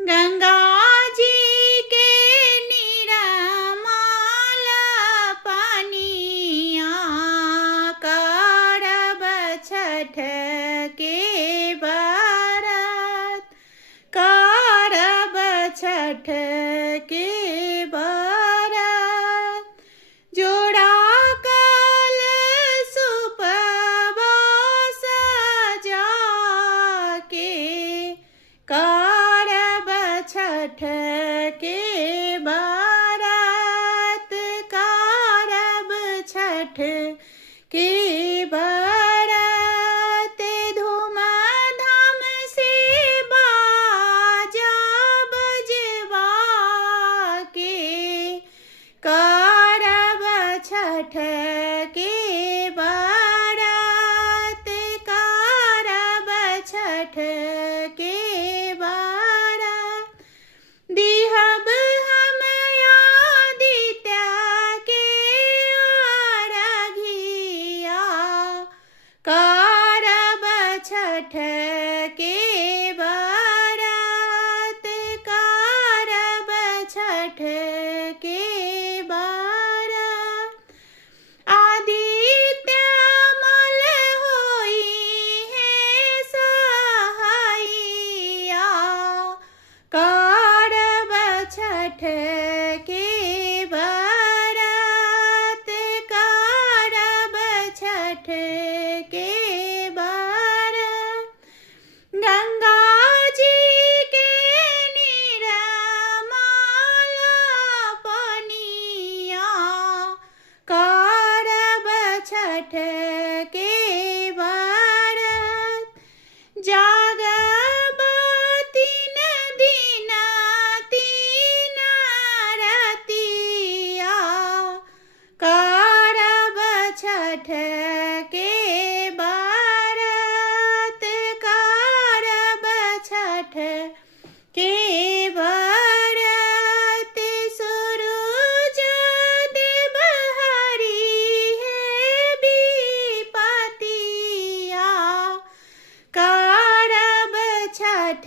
गंगा जी के निरमल पानिया करब छठ के बरत, करब छठ के बरत। जोड़ा कलशुपवा सजा के करब छठ के बरत, करब छठ के बरत। धूमधाम से बाजा बजवा के करब छठ के बरत, करब छठ के बरत। दिहब हम आदित्य के अरघिया, करब छठ के बरत, करब छठ के बरत। आदित्य मल होई है सहैया, करब छठ के बरत, करब छठ के बरत। गंगा जी के निरमल पानिया करब छठ के बरत। जागब 3 दिन 3 रतिया, करब छठ के बरत, करब छठ के बरत। सूरज देव हरि है विपतिया, करब छठ